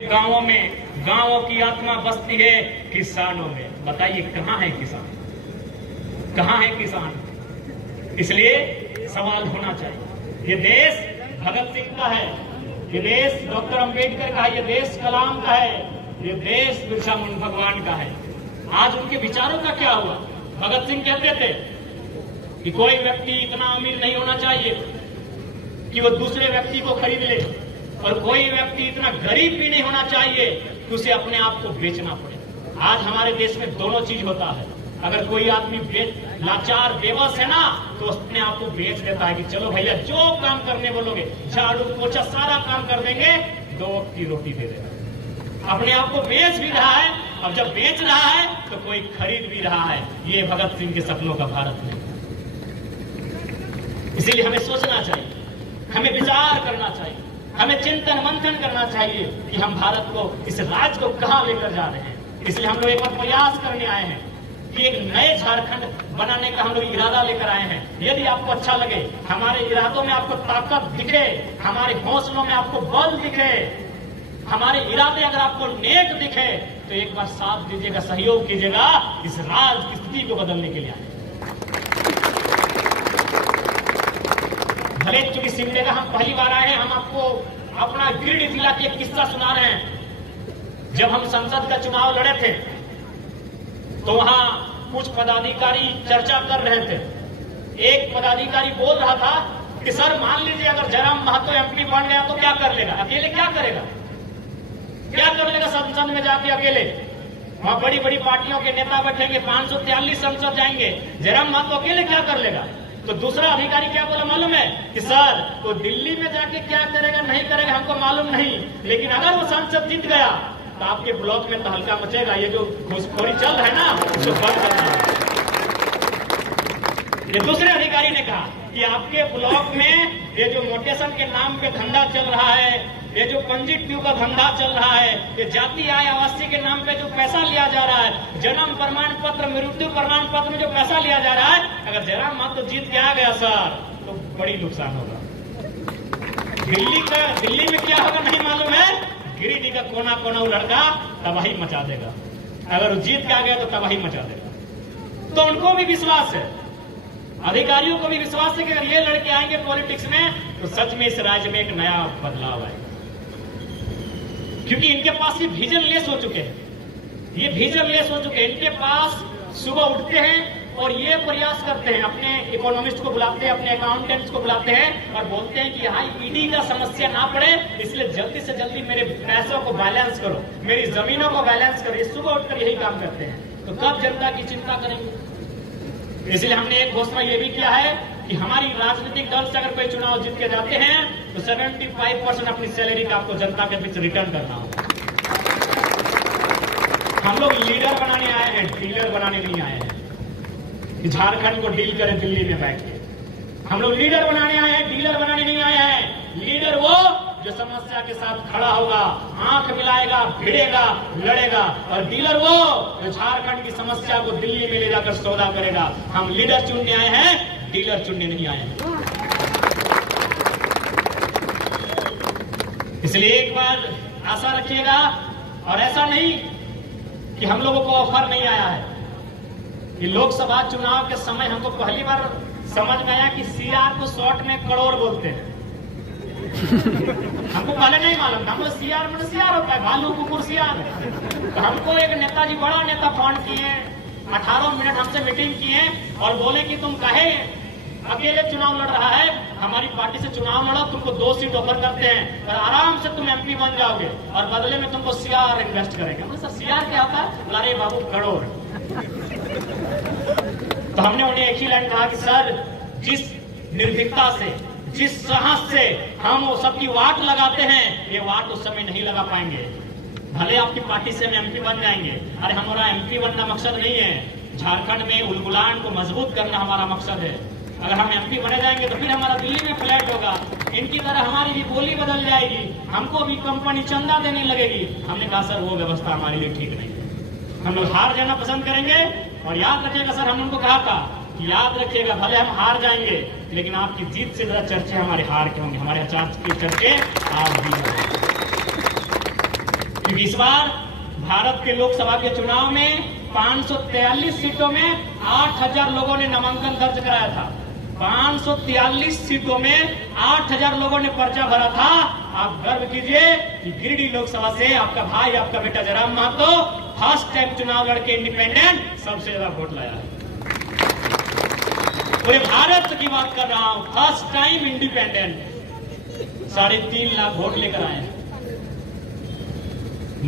गांवों में गांवों की आत्मा बसती है किसानों में। बताइए कहां है किसान, कहां है किसान? इसलिए सवाल होना चाहिए। ये देश भगत सिंह का है, ये देश डॉक्टर अंबेडकर का है, ये देश कलाम का है, ये देश बिरसा मुंडा भगवान का है। आज उनके विचारों का क्या हुआ? भगत सिंह कहते थे कि कोई व्यक्ति इतना अमीर नहीं होना चाहिए कि वो दूसरे व्यक्ति को खरीद ले, और कोई व्यक्ति इतना गरीब भी नहीं होना चाहिए कि उसे अपने आप को बेचना पड़े। आज हमारे देश में दोनों चीज होता है। अगर कोई आदमी लाचार बेबस है ना, तो अपने आप को बेच देता है कि चलो भैया जो काम करने बोलोगे, झाड़ू पोछा सारा काम कर देंगे, 2 वक्त की रोटी दे देगा। अपने आप को बेच भी रहा है। अब जब बेच रहा है तो कोई खरीद भी रहा है। ये भगत सिंह के सपनों का भारत है। इसीलिए हमें सोचना चाहिए, हमें विचार करना चाहिए, हमें चिंतन मंथन करना चाहिए कि हम भारत को, इस राज्य को कहां लेकर जा रहे हैं। इसलिए हम लोग एक बार प्रयास करने आए हैं कि एक नए झारखंड बनाने का हम लोग इरादा लेकर आए हैं। यदि आपको अच्छा लगे, हमारे इरादों में आपको ताकत दिखे, हमारे हौसलों में आपको बल दिखे, हमारे इरादे अगर आपको नेक दिखे, तो एक बार साथ दीजिएगा, सहयोग कीजिएगा, इस राज्य की स्थिति को बदलने के लिए आए। भले चूंकि सिमडेगा हम पहली बार आए हैं, हम आपको अपना गिरिडीह जिला की एक किस्सा सुना रहे हैं। जब हम संसद का चुनाव लड़े थे तो वहां कुछ पदाधिकारी चर्चा कर रहे थे। एक पदाधिकारी बोल रहा था कि सर मान लीजिए अगर जयराम महतो एमपी बन गया तो क्या कर लेगा, अकेले क्या करेगा, क्या कर लेगा संसद में जाके अकेले? वहां बड़ी बड़ी पार्टियों के नेता बैठेंगे, 543 संसद जाएंगे, जयराम महतो अकेले क्या कर लेगा? तो दूसरा अधिकारी क्या बोला मालूम है कि सर वो दिल्ली में जाके क्या करेगा नहीं करेगा हमको मालूम नहीं, लेकिन अगर वो सांसद जीत गया तो आपके ब्लॉक में तहलका मचेगा, ये जो घूसखोरी चल रहा है ना उसको बंद करना है। ये दूसरे अधिकारी ने कहा कि आपके ब्लॉक में ये जो मोटेशन के नाम पे धंधा चल रहा है, ये जो पंजी ट्यू का धंधा चल रहा है, ये जाति आय आवासीय के नाम पे जो पैसा लिया जा रहा है, जन्म प्रमाण पत्र मृत्यु प्रमाण पत्र में जो पैसा लिया जा रहा है, अगर जयराम महतो जीत के आ गया सर तो बड़ी नुकसान होगा। दिल्ली में क्या होगा नहीं मालूम है, गिरिडीह का कोना कोना वो लड़का तबाही मचा देगा। अगर वो जीत के आ गया तो तबाही मचा देगा। तो उनको भी विश्वास है, अधिकारियों को भी विश्वास है कि अगर ये लड़के आएंगे पॉलिटिक्स में तो सच में इस राज्य में एक नया बदलाव आएगा। क्योंकि इनके पास ये विजन लेस हो चुके हैं, ये विजन लेस हो चुके हैं। इनके पास सुबह उठते हैं और ये प्रयास करते हैं, अपने इकोनॉमिस्ट को बुलाते हैं, अपने अकाउंटेंट्स को बुलाते हैं और बोलते हैं कि यहाँ ईडी का समस्या ना पड़े, इसलिए जल्दी से जल्दी मेरे पैसों को बैलेंस करो, मेरी जमीनों को बैलेंस करो। ये सुबह उठकर यही काम करते हैं। तो कब जनता की चिंता करेंगे? इसलिए हमने एक घोषणा ये भी किया है कि हमारी राजनीतिक दल से अगर कोई चुनाव जीत के जाते हैं तो 75% अपनी सैलरी का आपको जनता के बीच रिटर्न करना होगा। हम लोग लीडर बनाने आए हैं, डीलर बनाने नहीं आए हैं कि झारखंड को डील करें दिल्ली में बैठ के। हम लोग लीडर बनाने आए हैं, डीलर बनाने नहीं आए हैं। लीडर वो जो समस्या के साथ खड़ा होगा, आंख मिलाएगा, भिड़ेगा, लड़ेगा, और डीलर वो जो झारखंड की समस्या को दिल्ली में ले जाकर सौदा करेगा। हम लीडर चुनने आए हैं, डीलर चुनने नहीं आए हैं। इसलिए एक बार आशा रखिएगा, और ऐसा नहीं कि हम लोगों को ऑफर नहीं आया है। कि लोकसभा चुनाव के समय हमको पहली बार समझ में आया कि सीआर को शॉर्ट में करोड़ बोलते हैं। हमको पहले नहीं मालूम था, हमको सीआर में सीआर होता है, भालू कुकुर सीआर। तो हमको एक नेताजी, बड़ा नेता फोन किए, 18 मिनट हमसे मीटिंग किए और बोले कि तुम कहे अकेले चुनाव लड़ रहा है, हमारी पार्टी से चुनाव लड़ो, तुमको 2 सीट ऑफर करते हैं और आराम से तुम एमपी बन जाओगे और बदले में तुमको सीआर इन्वेस्ट करेंगे। हमने सर सीआर क्या होता है? अरे बाबू करोड़। तो हमने उन्हें एक ही लाइन कहा कि सर जिस निर्भीकता से, जिस साहस से हम वो सबकी वाट लगाते हैं, ये वाट उस समय नहीं लगा पाएंगे। भले आपकी पार्टी से हम एमपी बन जाएंगे, अरे हमारा एमपी बनना मकसद नहीं है। झारखंड में उलगुलान को मजबूत करना हमारा मकसद है। अगर हम एमपी बने जाएंगे तो फिर हमारा दिल्ली में फ्लैट होगा, इनकी तरह हमारी भी बोली बदल जाएगी, हमको भी कंपनी चंदा देने लगेगी। हमने कहा सर वो व्यवस्था हमारे लिए ठीक नहीं है, हम लोग हार जाना पसंद करेंगे। और याद रखिएगा सर, हमने उनको कहा था कि याद रखिएगा भले हम हार जाएंगे लेकिन आपकी जीत से ज्यादा चर्चे हमारे हार के होंगे, हमारे आचार के चर्चे आप भी होंगे। क्योंकि इस बार भारत के लोकसभा के चुनाव में 543 सीटों में 8,000 लोगों ने नामांकन दर्ज कराया था। 543 सीटों में 8,000 लोगों ने पर्चा भरा था। आप गर्व कीजिए कि गिरिडीह लोकसभा से आपका भाई, आपका बेटा जयराम महतो फर्स्ट टाइम चुनाव लड़के इंडिपेंडेंट सबसे ज्यादा वोट लाया है। पूरे भारत की बात कर रहा हूं, first time independent 3.5 lakh vote लेकर आए हैं।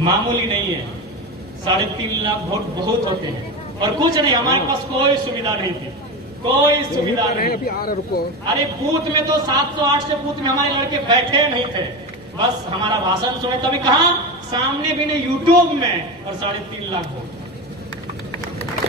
मामूली नहीं है, 3.5 लाख वोट बहुत होते हैं। और कुछ नहीं, हमारे पास कोई सुविधा नहीं थी, कोई सुविधा नहीं। अभी आ रहा, रुको। अरे बूथ में तो 700-800 बूथ में हमारे लड़के बैठे नहीं थे, बस हमारा भाषण सुने। तभी कहा सामने भी नहीं, यूट्यूब में, और 3.5 लाख वोट।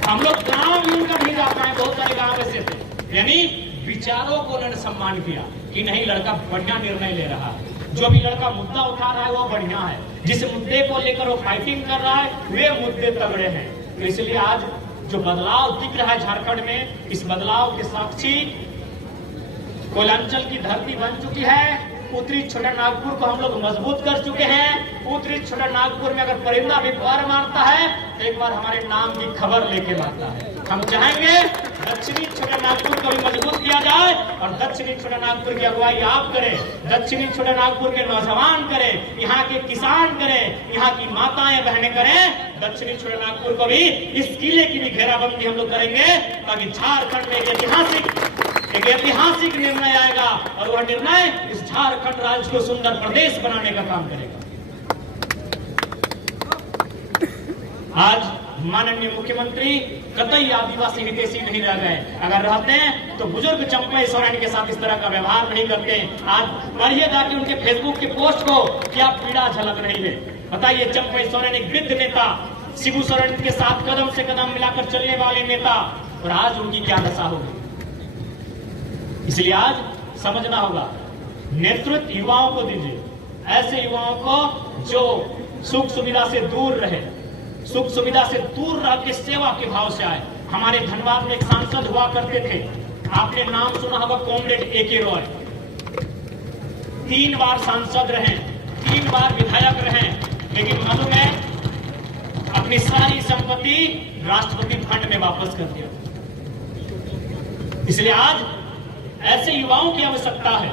हम लोग गांव में उनका भी जाता है, बहुत सारे गांव ऐसे थे। यानी विचारों को उन्होंने सम्मान किया कि नहीं, लड़का बढ़िया निर्णय ले रहा है, जो भी लड़का मुद्दा उठा रहा है वो बढ़िया है, जिस मुद्दे को लेकर वो फाइटिंग कर रहा है वे मुद्दे तगड़े हैं। तो इसलिए आज जो बदलाव दिख रहा है झारखंड में, इस बदलाव के साक्षी कोयलांचल की धरती बन चुकी है। उत्तरी छोटा नागपुर को हम लोग मजबूत कर चुके हैं। उत्तरी छोटा नागपुर में अगर परिंदा भी पैर मारता है तो एक बार हमारे नाम की खबर लेके मारता है। हम चाहेंगे दक्षिणी छोटा नागपुर को भी मजबूत किया जाए, और दक्षिणी छोटा नागपुर की अगुवाई आप करें, दक्षिणी छोटा नागपुर के नौजवान करें, यहाँ के किसान करें, यहाँ की माताएं बहनें करें। दक्षिणी छोटा नागपुर को भी इस किले की भी घेराबंदी हम लोग करेंगे, ताकि झारखंड में एक ऐतिहासिक निर्णय आएगा, और वह निर्णय इस झारखंड राज्य को सुंदर प्रदेश बनाने का काम करेगा। आज माननीय मुख्यमंत्री कतई आदिवासी हितैषी नहीं रह गए। अगर रहते हैं तो बुजुर्ग चंपई सोरेन के साथ इस तरह का व्यवहार नहीं करते। आज पढ़िए जाके उनके फेसबुक के पोस्ट को, क्या पीड़ा झलक रही है। बताइए, चंपई सोरेन एक वृद्ध नेता, शिबू सोरेन के साथ कदम से कदम मिलाकर चलने वाले नेता, और आज उनकी क्या दशा होगी। इसलिए आज समझना होगा, नेतृत्व युवाओं को दीजिए, ऐसे युवाओं को जो सुख सुविधा से दूर रहे, सुख सुविधा से दूर रह के सेवा के भाव से आए। हमारे धनबाद में एक सांसद हुआ करते थे, आपने नाम सुना होगा, कॉमरेड AK रॉय। 3 बार सांसद रहे, 3 बार विधायक रहे, लेकिन मधुमेह अपनी सारी संपत्ति राष्ट्रपति फंड में वापस कर दिया। इसलिए आज ऐसे युवाओं की आवश्यकता है।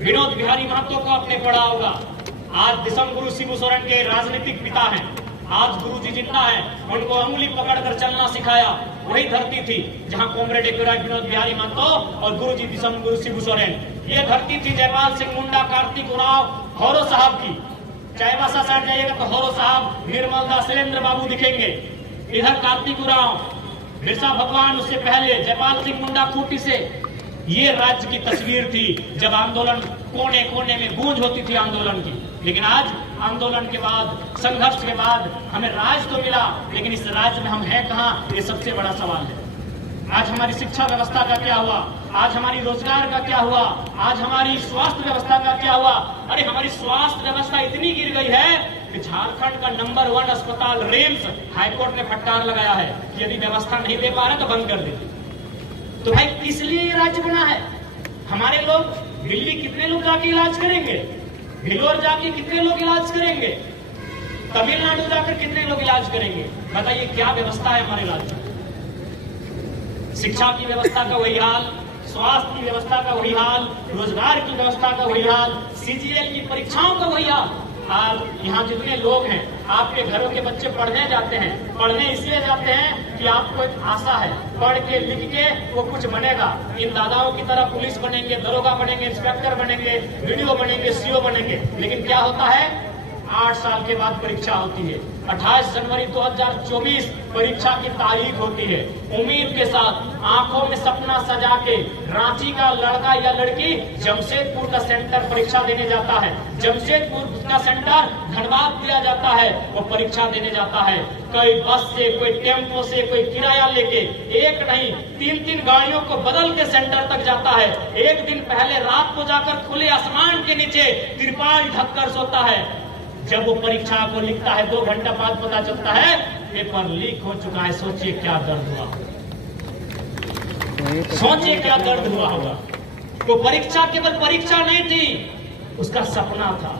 विनोद बिहारी महतो को आपने पढ़ा होगा, आज दिसम गुरु शिबू सोरेन के राजनीतिक पिता हैं। आज गुरु जी जिंदा है, उनको अंगुली पकड़कर चलना सिखाया वही धरती थी जहां कॉमरेड AK रॉय, विनोद बिहारी महतो और गुरु जी दिसम गुरु शिबू सोरेन। ये धरती थी जयपाल सिंह मुंडा, कार्तिक उरांव, हौरो साहब की। चाईबासा साइड जाइएगा तो हौरो साहब, निर्मल दास, शैलेंद्र बाबू दिखेंगे। इधर कार्तिक उरांव, बिरसा भगवान, उससे पहले जयपाल सिंह मुंडा खूंटी से। ये राज्य की तस्वीर थी जब आंदोलन कोने कोने में गूंज होती थी आंदोलन की। लेकिन आज आंदोलन के बाद, संघर्ष के बाद हमें राज तो मिला, लेकिन इस राज्य में हम हैं कहाँ, ये सबसे बड़ा सवाल है। आज हमारी शिक्षा व्यवस्था का क्या हुआ, आज हमारी रोजगार का क्या हुआ, आज हमारी स्वास्थ्य व्यवस्था का क्या हुआ। अरे हमारी स्वास्थ्य व्यवस्था इतनी गिर गई है कि झारखंड का नंबर 1 अस्पताल रिम्स हाईकोर्ट ने फटकार लगाया है कि यदि व्यवस्था नहीं दे पा रहे तो बंद कर दीजिए। तो भाई किस लिए ये राज्य बना है। हमारे लोग दिल्ली कितने लोग जाके इलाज करेंगे, भिलोर जाके कितने लोग इलाज करेंगे, तमिलनाडु जाकर कितने लोग इलाज करेंगे। बताइए क्या व्यवस्था है हमारे राज्य में। शिक्षा की व्यवस्था का वही हाल, स्वास्थ्य की व्यवस्था का वही हाल, रोजगार की व्यवस्था का वही हाल, CGL की परीक्षाओं का वही हाल। आज यहाँ जितने लोग हैं, आपके घरों के बच्चे पढ़ने जाते हैं, पढ़ने इसलिए जाते हैं कि आपको एक आशा है, पढ़ के लिख के वो कुछ बनेगा। इन दादाओं की तरह पुलिस बनेंगे, दरोगा बनेंगे, इंस्पेक्टर बनेंगे, VDO बनेंगे, CO बनेंगे। लेकिन क्या होता है, 8 साल के बाद परीक्षा होती है। 28 जनवरी 2024 परीक्षा की तारीख होती है। उम्मीद के साथ आंखों में सपना सजा के रांची का लड़का या लड़की जमशेदपुर का सेंटर परीक्षा देने जाता है, जमशेदपुर का सेंटर धनबाद दिया जाता है, वो परीक्षा देने जाता है। कोई बस से, कोई टेम्पो से, कोई किराया लेके, एक नहीं 3-3 गाड़ियों को बदल के सेंटर तक जाता है। एक दिन पहले रात को जाकर खुले आसमान के नीचे तिरपाल ढककर सोता है। जब वो परीक्षा को लिखता है 2 घंटा बाद पता चलता है पेपर लीक हो चुका है। सोचिए क्या दर्द हुआ, सोचिए क्या दर्द हुआ होगा। वो परीक्षा केवल परीक्षा नहीं थी, उसका सपना था।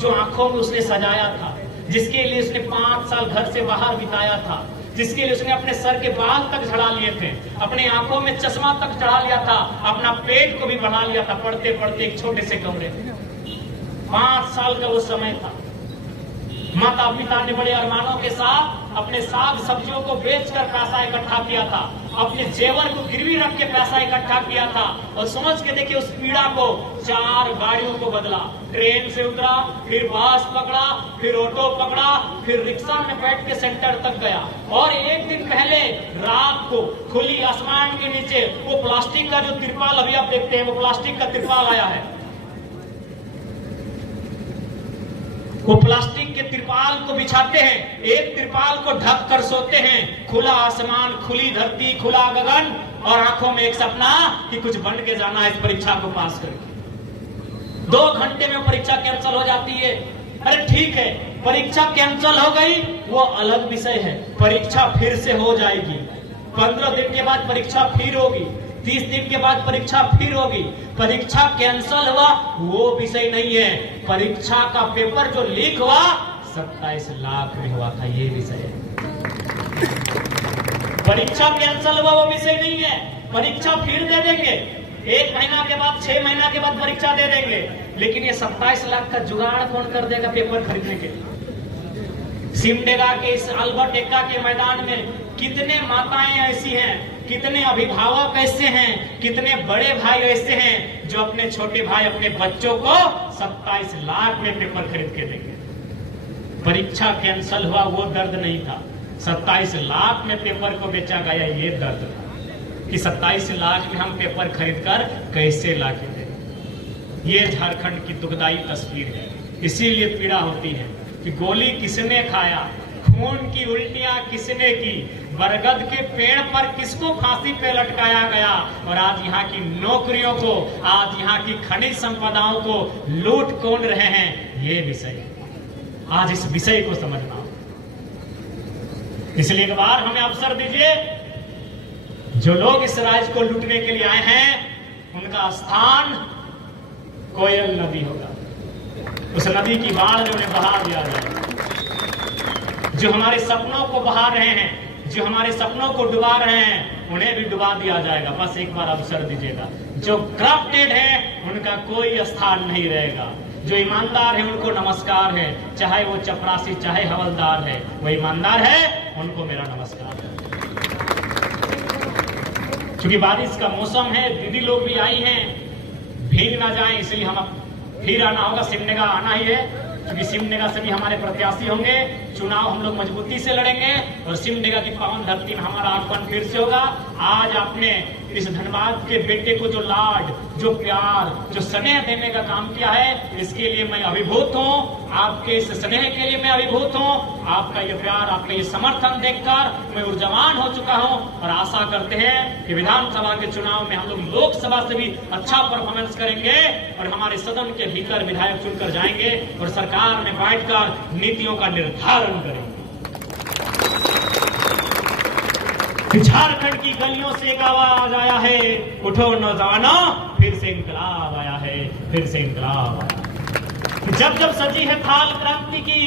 जो आंखों में उसने सजाया था, जिसके लिए उसने 5 साल घर से बाहर बिताया था, जिसके लिए उसने अपने सर के बाल तक झड़ा लिए थे, अपने आंखों में चश्मा तक चढ़ा लिया था, अपना पेट को भी बढ़ा लिया था, पढ़ते पढ़ते एक छोटे से कमरे में। 5 साल का वो समय था। माता पिता ने बड़े अरमानों के साथ अपने साग सब्जियों को बेचकर पैसा इकट्ठा किया था, अपने जेवर को गिरवी रख के पैसा इकट्ठा किया था, और समझ के देखिए उस पीड़ा को 4 गाड़ियों को बदला। ट्रेन से उतरा, फिर बस पकड़ा, फिर ऑटो पकड़ा, फिर रिक्शा में बैठ के सेंटर तक गया। और एक दिन पहले रात को खुली आसमान के नीचे वो प्लास्टिक का जो तिरपाल अभी आप देखते हैं, वो प्लास्टिक का तिरपाल आया है। वो प्लास्टिक के तिरपाल को बिछाते हैं, एक तिरपाल को ढक कर सोते हैं। खुला आसमान, खुली धरती, खुला गगन, और आंखों में एक सपना कि कुछ बन के जाना है इस परीक्षा को पास करके। 2 घंटे में परीक्षा कैंसिल हो जाती है। अरे ठीक है, परीक्षा कैंसिल हो गई वो अलग विषय है, परीक्षा फिर से हो जाएगी। 15 दिन के बाद परीक्षा फिर होगी, 30 दिन के बाद परीक्षा फिर होगी। परीक्षा कैंसिल हुआ वो विषय नहीं है, परीक्षा का पेपर जो लीक हुआ 27 लाख में हुआ था, ये विषय है। परीक्षा कैंसिल हुआ वो विषय नहीं है, परीक्षा फिर दे देंगे, 1 महीना के बाद, 6 महीना के बाद परीक्षा दे देंगे। लेकिन ये 27 लाख का जुगाड़ कौन कर देगा पेपर खरीदने के लिए? सिमडेगा के इस अल्बर्ट एक्का के मैदान में कितने माताएं ऐसी हैं, कितने अभिभावक ऐसे हैं, कितने बड़े भाई ऐसे हैं जो अपने छोटे भाई, अपने बच्चों को 27 लाख में पेपर खरीद के देंगे। परीक्षा कैंसिल हुआ वो दर्द नहीं था, 27 लाख में पेपर को बेचा गया ये दर्द था कि 27 लाख में हम पेपर खरीद कर कैसे ला के दें। ये झारखंड की दुखदाई तस्वीर है। इसीलिए पीड़ा होती है कि गोली किसने खाया, खून की उल्टियां किसने की, बरगद के पेड़ पर किसको फांसी पे लटकाया गया, और आज यहाँ की नौकरियों को, आज यहाँ की खनिज संपदाओं को लूट कौन रहे हैं, ये विषय। आज इस विषय को समझना, इसलिए एक बार हमें अवसर दीजिए। जो लोग इस राज्य को लूटने के लिए आए हैं उनका स्थान कोयल नदी होगा, उस नदी की बाढ़ में उन्हें बहा दिया जाएगा। जो हमारे सपनों को बहा रहे हैं, जो हमारे सपनों को डुबा रहे हैं, उन्हें भी डुबा दिया जाएगा। बस एक बार अवसर दीजिएगा। जो करप्टेड है उनका कोई स्थान नहीं रहेगा, जो ईमानदार है उनको नमस्कार है, चाहे वो चपरासी चाहे हवलदार है, वो ईमानदार है उनको मेरा नमस्कार है। क्योंकि बारिश का मौसम है, दीदी लोग भी आई हैं, भीग ना जाएं, इसलिए हम फिर आना होगा। सिमडेगा आना ही है, क्योंकि सिमडेगा से भी हमारे प्रत्याशी होंगे। चुनाव हम लोग मजबूती से लड़ेंगे और सिमडेगा की पावन धरती में हमारा आगमन फिर से होगा। आज आपने इस धनबाद के बेटे को जो लाड, जो प्यार, जो स्नेह देने का काम किया है, इसके लिए मैं अभिभूत हूँ। आपके इस स्नेह के लिए मैं अभिभूत हूँ। आपका ये प्यार, आपका ये समर्थन देखकर मैं ऊर्जावान हो चुका हूँ और आशा करते हैं कि विधानसभा के चुनाव में हम लोग लोकसभा से भी अच्छा परफॉर्मेंस करेंगे और हमारे सदन के भीतर विधायक चुनकर जाएंगे और सरकार में बैठकर नीतियों का निर्धारण करेंगे। झारखंड की गलियों से एक आवाज आया है, उठो नौजवानों, फिर से इंकलाब आया है, फिर से इंकलाब आया। जब जब सजी है थाल क्रांति की,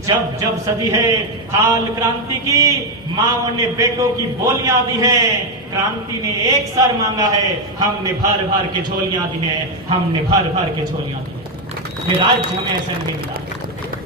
जब जब सजी है थाल क्रांति की, माओ ने बेटों की बोलियां दी हैं। क्रांति ने एक सर मांगा है, हमने भर भर के झोलियां दी हैं, हमने भर भर के झोलियां दी हैं। ये राज्य हमें ऐसा नहीं मिला।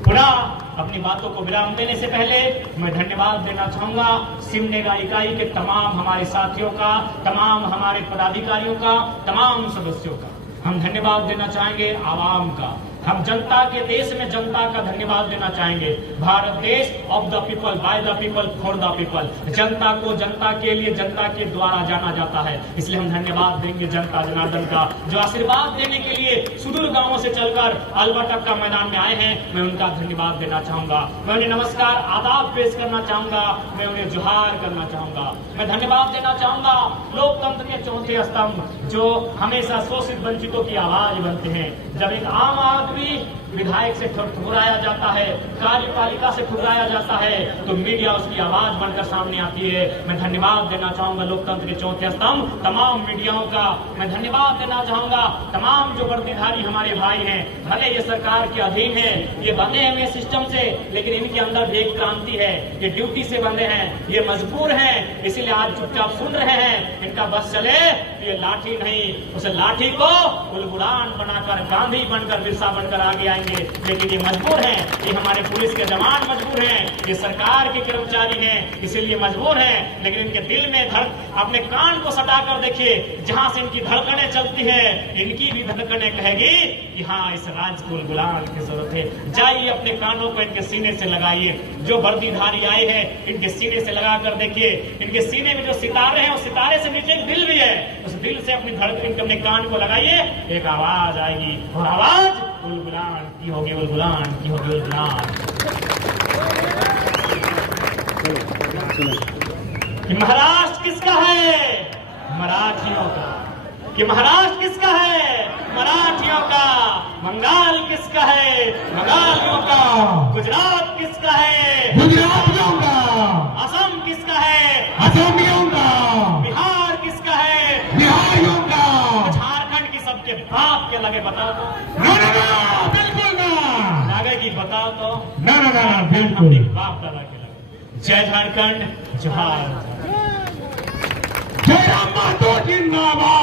पुनः अपनी बातों को विराम देने से पहले मैं धन्यवाद देना चाहूंगा सिमडेगा इकाई के तमाम हमारे साथियों का, तमाम हमारे पदाधिकारियों का, तमाम सदस्यों का। हम धन्यवाद देना चाहेंगे आवाम का, हम जनता के देश में जनता का धन्यवाद देना चाहेंगे। भारत देश of the people, by the people, for the people. जनता को जनता के लिए, जनता के द्वारा जाना जाता है। इसलिए हम धन्यवाद देंगे जनता जनार्दन का, जो आशीर्वाद देने के लिए सुदूर गांवों से चलकर अल्बर्ट एक्का मैदान में आए हैं। मैं उनका धन्यवाद देना चाहूंगा, मैं उन्हें नमस्कार आदाब पेश करना चाहूंगा, मैं उन्हें जोहार करना चाहूंगा। मैं धन्यवाद देना चाहूंगा लोकतंत्र के चौथे स्तंभ, जो हमेशा शोषित वंचितों की आवाज बनते हैं। जब एक आम आदमी विधायक से ठुकराया जाता है, कार्यपालिका से ठुकराया जाता है, तो मीडिया उसकी आवाज बनकर सामने आती है। मैं धन्यवाद देना चाहूंगा लोकतंत्र के चौथे स्तंभ तमाम मीडियाओं का। मैं धन्यवाद देना चाहूंगा तमाम जो वर्दीधारी हमारे भाई हैं, भले ये सरकार के अधीन है, ये बंधे हुए सिस्टम से, लेकिन इनके अंदर भी एक क्रांति है। ये ड्यूटी से बंधे हैं, ये मजबूर हैं, इसीलिए आज चुपचाप सुन रहे हैं। इनका बस चले तो ये लाठी नहीं, उस लाठी को गुलगुलान बनाकर, गांधी बनकर, बिरसा बनकर आगे आएंगे। लेकिन ये मजबूर हैं, ये हमारे पुलिस के जवान मजबूर हैं, ये सरकार के कर्मचारी हैं, इसीलिए मजबूर हैं। लेकिन इनके दिल में अपने कान को सटाकर देखिए, जहां से इनकी धड़कनें चलती है, इनकी भी धड़कनें कहेगी कि हाँ, इस राज को गुलाम की जरूरत है। जाइए अपने कानों को इनके सीने से लगाइए। जो वर्दीधारी आए हैं, इनके सीने से लगाकर देखिए, इनके सीने में जो सितारे हैं, उस सितारे से नीचे एक दिल भी है, उस दिल से अपनी धड़कन अपने कान को लगाइए, एक आवाज आएगी, और आवाज गुलगुलान की होगी, गुलगुलान की होगी, गुलगुलान। कि महाराष्ट्र किसका है? मराठियों का। कि महाराष्ट्र किसका है? मराठियों का। बंगाल किसका है? बंगालियों का। गुजरात किसका है? गुजरातियों का। असम किसका है? असमियों का। बिहार किसका है? बिहारियों का। झारखंड की सबके बाप के लगे, बताओ तो। ना, बिल्कुल ना। लगे की बताओ तो। ना, अपने बिल्कुल। बाप दादा के लगे। जय झारखंड, जोहार। जय राम महतो जिंदाबाद।